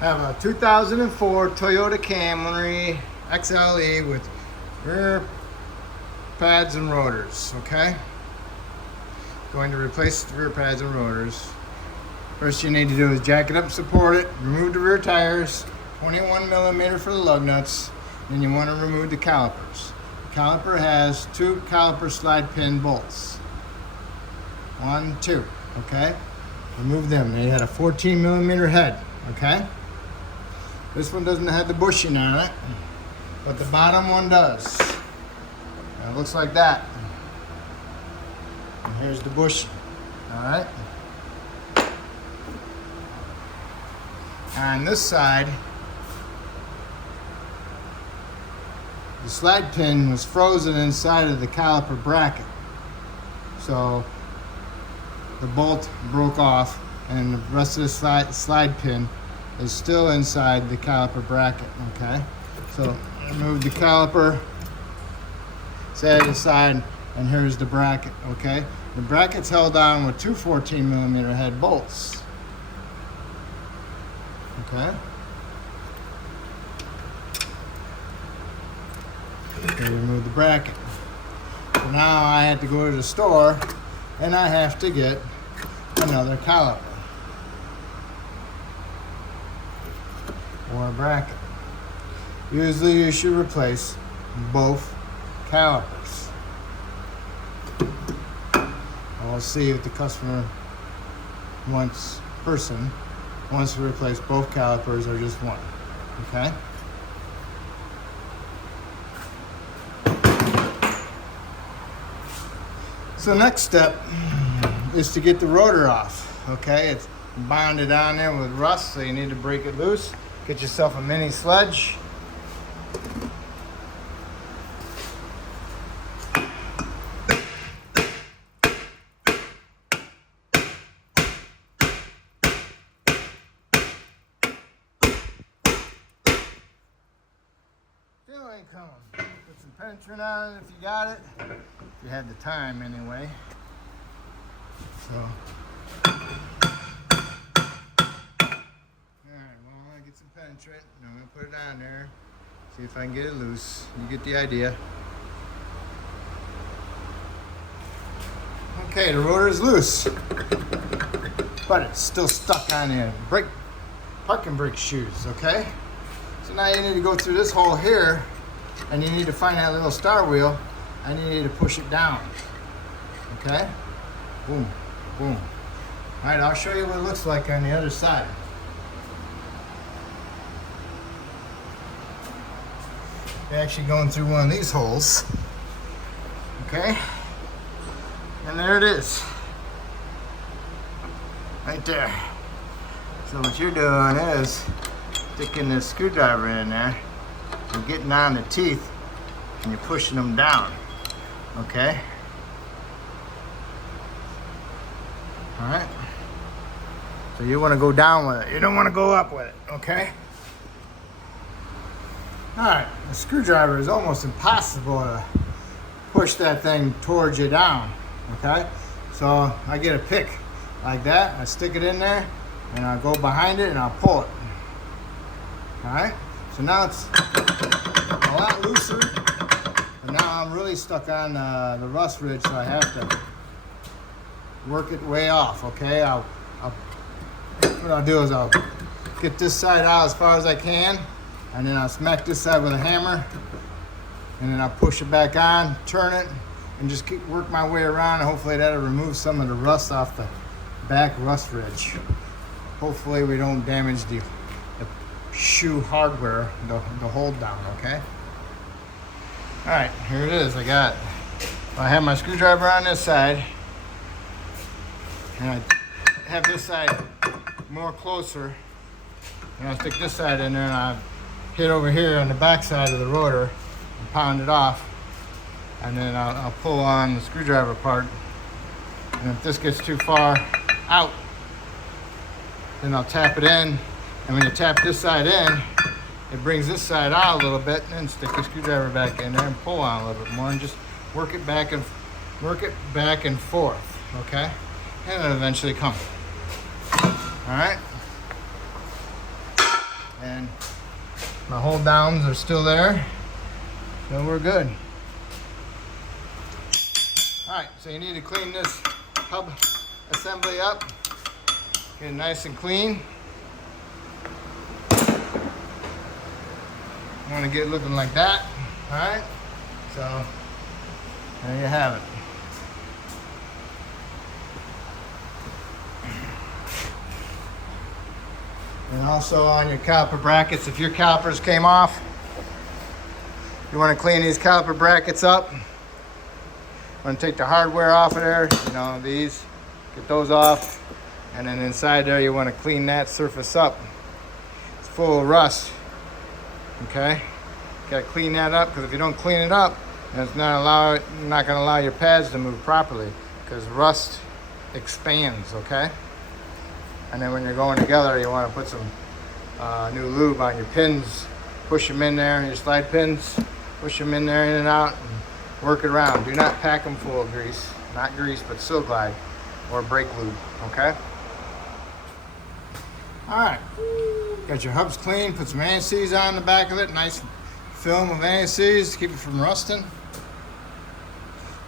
Have a 2004 Toyota Camry XLE with rear pads and rotors, okay? Going to replace the rear pads and rotors. First you need to do is jack it up and support it, remove the rear tires, 21 millimeter for the lug nuts, then you want to remove the calipers. The caliper has 2 caliper slide pin bolts. 1, 2, okay? Remove them. They had a 14 millimeter head, okay? This one doesn't have the bushing on it, but the bottom one does. And it looks like that. And here's the bushing, all right? On this side, the slide pin was frozen inside of the caliper bracket. So the bolt broke off and the rest of the slide pin is still inside the caliper bracket, okay? So remove the caliper, set it aside, and here's the bracket, okay? The bracket's held on with 2 14 millimeter head bolts, okay? Okay, remove the bracket. So now I have to go to the store and I have to get another caliper or a bracket. Usually you should replace both calipers. I'll see if the customer wants to replace both calipers or just one, okay? So next step is to get the rotor off, okay? It's bonded on there with rust, so you need to break it loose. Get yourself a mini sledge. Still ain't coming. Put some penetrant on it if you got it. If you had the time anyway. So, alright, well, I'm gonna get some penetrant and I'm gonna put it on there. See if I can get it loose. You get the idea. Okay, the rotor is loose, but it's still stuck on the parking brake shoes, okay? So now you need to go through this hole here and you need to find that little star wheel and you need to push it down, okay? Boom, boom. All right, I'll show you what it looks like on the other side. You're actually going through one of these holes, okay? And there it is, right there. So what you're doing is sticking this screwdriver in there and getting on the teeth and you're pushing them down, okay? All right, so you want to go down with it. You don't want to go up with it, okay? All right, the screwdriver is almost impossible to push that thing towards you down, okay? So I get a pick like that, I stick it in there, and I go behind it and I'll pull it. All right, so now it's a lot looser, but now I'm really stuck on the rust ridge, so I have to work it way off, okay? What I'll do is I'll get this side out as far as I can, and then I'll smack this side with a hammer, and then I'll push it back on, turn it, and just work my way around, and hopefully that'll remove some of the rust off the back rust ridge. Hopefully we don't damage the shoe hardware, the hold down, okay? All right, here it is, I have my screwdriver on this side, and I have this side more closer, and I'll stick this side in there and I'll hit over here on the back side of the rotor and pound it off, and then I'll pull on the screwdriver part, and if this gets too far out, then I'll tap it in, and when you tap this side in, it brings this side out a little bit, and then stick the screwdriver back in there and pull on a little bit more and just work it back and forth, okay? And it'll eventually come. All right. and my hold downs are still there, so we're good. All right, so you need to clean this hub assembly up, get it nice and clean. You want to get it looking like that. All right, so there you have it. And also on your caliper brackets, if your calipers came off, you want to clean these caliper brackets up. You want to take the hardware off of there, you know, these, get those off. And then inside there, you want to clean that surface up. It's full of rust, okay? You got to clean that up, because if you don't clean it up, then it's not going to allow your pads to move properly, because rust expands, okay? And then when you're going together, you want to put some new lube on your pins. Push them in there, your slide pins. Push them in there, in and out, and work it around. Do not pack them full of grease. Not grease, but Seal Glide or brake lube, okay? All right, got your hubs clean. Put some anti-seize on the back of it. Nice film of anti-seize to keep it from rusting.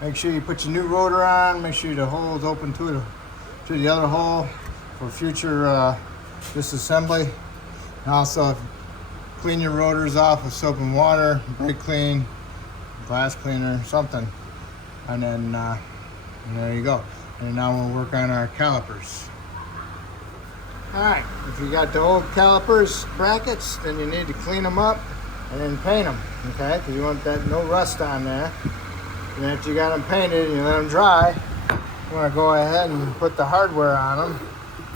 Make sure you put your new rotor on. Make sure the hole's open to the other hole for future disassembly. And also clean your rotors off with soap and water, brake clean, glass cleaner, something. And then there you go. And now we'll work on our calipers. All right, if you got the old calipers brackets, then you need to clean them up and then paint them, okay? Because you want that no rust on there. And after you got them painted and you let them dry, you want to go ahead and put the hardware on them.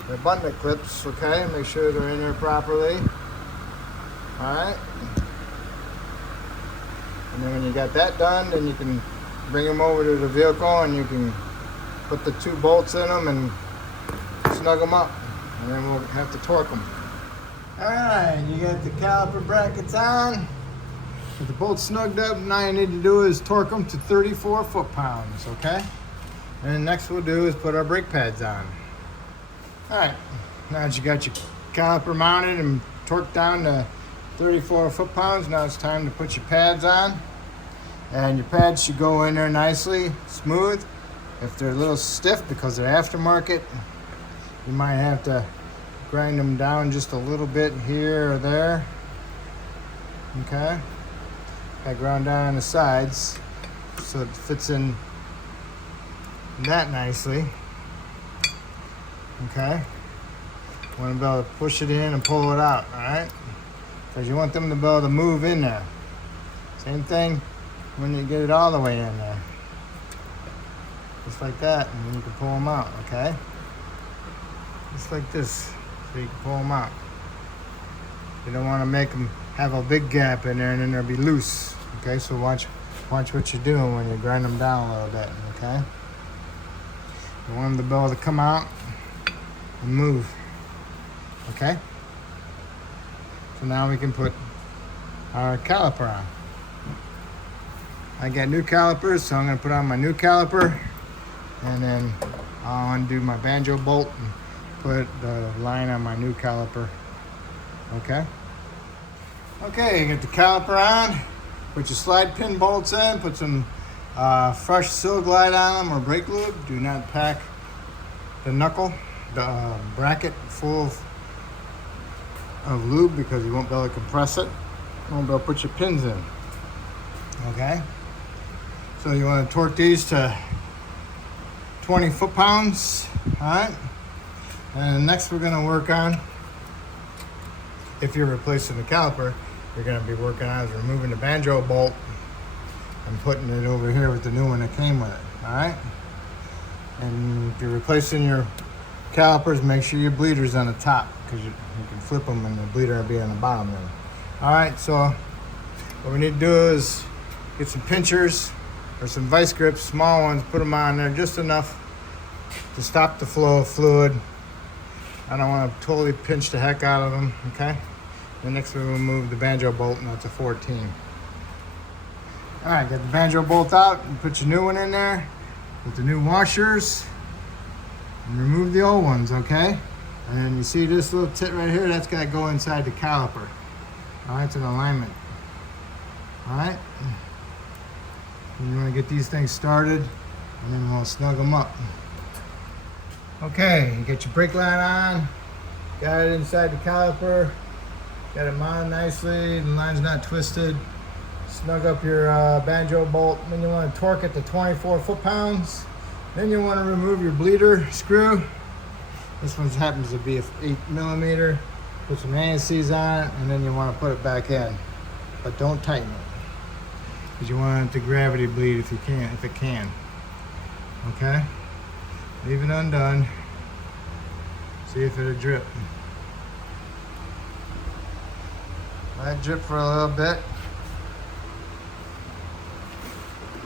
The button clips, okay? Make sure they're in there properly. All right. And then when you got that done, then you can bring them over to the vehicle and you can put the 2 bolts in them and snug them up. And then we'll have to torque them. All right, you got the caliper brackets on. With the bolts snugged up, now you need to do is torque them to 34 foot-pounds, okay? And then next we'll do is put our brake pads on. All right, now that you got your caliper mounted and torqued down to 34 foot-pounds, now it's time to put your pads on. And your pads should go in there nicely, smooth. If they're a little stiff because they're aftermarket, you might have to grind them down just a little bit here or there. Okay, I ground down on the sides so it fits in that nicely. Okay, want to be able to push it in and pull it out, all right? Because you want them to be able to move in there. Same thing when you get it all the way in there. Just like that, and then you can pull them out, okay? Just like this, so you can pull them out. You don't want to make them have a big gap in there and then they'll be loose, okay? So watch what you're doing when you grind them down a little bit, okay? You want them to be able to come out and move, okay? So now we can put our caliper on. I got new calipers, so I'm going to put on my new caliper, and then I'll undo my banjo bolt and put the line on my new caliper. Okay? Okay, you get the caliper on, put your slide pin bolts in, put some fresh Seal Glide on them or brake lube. Do not pack the knuckle, the bracket full of lube because you won't be able to compress it. You won't be able to put your pins in. Okay? So you want to torque these to 20 foot-pounds. Alright? And next we're going to work on, if you're replacing the caliper, you're going to be working on is removing the banjo bolt and putting it over here with the new one that came with it. Alright? And if you're replacing your calipers, make sure your bleeder's on the top, because you can flip them and the bleeder will be on the bottom then. Alright, so what we need to do is get some pinchers or some vice grips, small ones, put them on there just enough to stop the flow of fluid. I don't want to totally pinch the heck out of them, okay? And next we will move the banjo bolt, and that's a 14. Alright, get the banjo bolt out and put your new one in there with the new washers and remove the old ones, okay? And then you see this little tit right here, that's got to go inside the caliper. All right, it's an alignment. All right. And you want to get these things started, and then we'll snug them up. Okay, you get your brake line on, got it inside the caliper, got it mounted nicely, the line's not twisted. Snug up your banjo bolt, then you want to torque it to 24 foot-pounds. Then you want to remove your bleeder screw. This one happens to be 8mm. Put some anti-seize on it, and then you want to put it back in. But don't tighten it, because you want it to gravity bleed if it can. Okay? Leave it undone. See if it'll drip. Let it drip for a little bit.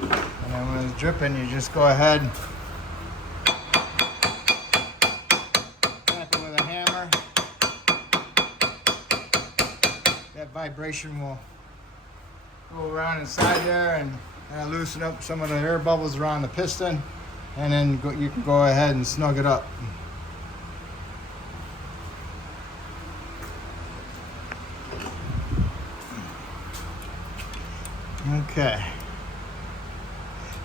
And then when it's dripping, you just go ahead, tap it with a hammer. That vibration will go around inside there and loosen up some of the air bubbles around the piston. And then you can go ahead and snug it up. Okay.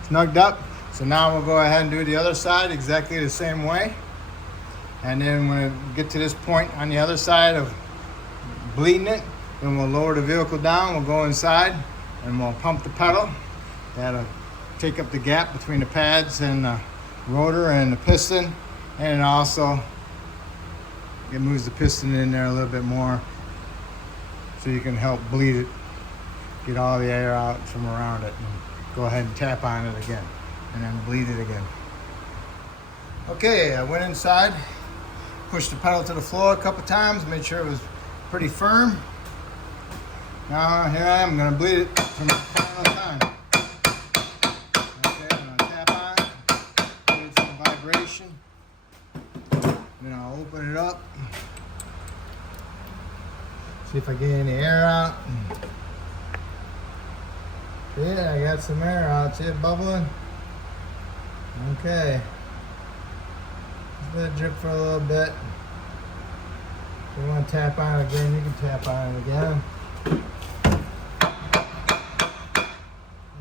Snugged up. So now we'll go ahead and do the other side exactly the same way. And then when we get to this point on the other side of bleeding it, then we'll lower the vehicle down, we'll go inside, and we'll pump the pedal. That'll take up the gap between the pads and the rotor and the piston, and also it moves the piston in there a little bit more so you can help bleed it, get all the air out from around it, and go ahead and tap on it again and then bleed it again. Okay, I went inside, pushed the pedal to the floor a couple times, made sure it was pretty firm. Now here I am going to bleed it from the final time. Then I'll open it up, see if I get any air out. Yeah, I got some air out. See it bubbling? Okay. Just let it drip for a little bit. If you want to tap on it again, you can tap on it again.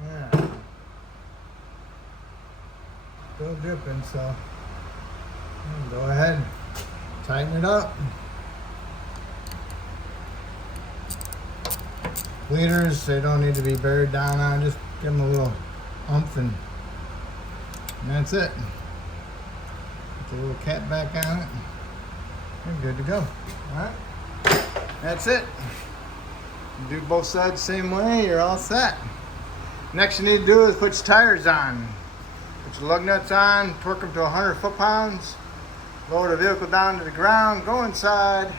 Yeah. Still dripping, so go ahead, tighten it up. Bleeders, they don't need to be buried down on, just give them a little umph and that's it. Put the little cap back on it. You're good to go. Alright, that's it. You do both sides the same way, you're all set. Next you need to do is put your tires on. Put your lug nuts on, torque them to 100 foot-pounds. Lower the vehicle down to the ground, go inside,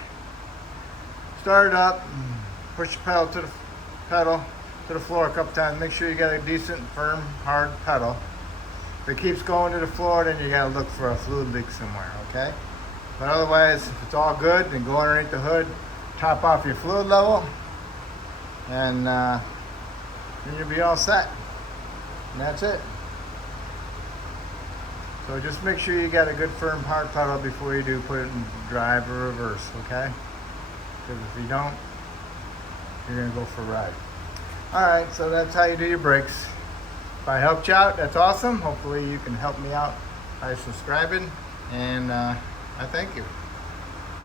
start it up, push the pedal to the floor a couple times. Make sure you got a decent, firm, hard pedal. If it keeps going to the floor, then you gotta look for a fluid leak somewhere, okay? But otherwise, if it's all good, then go underneath the hood, top off your fluid level, and then you'll be all set. And that's it. So just make sure you got a good firm hard pedal before you do put it in drive or reverse, okay? Because if you don't, you're gonna go for a ride. All right, so that's how you do your brakes. If I helped you out, that's awesome. Hopefully you can help me out by subscribing, and I thank you.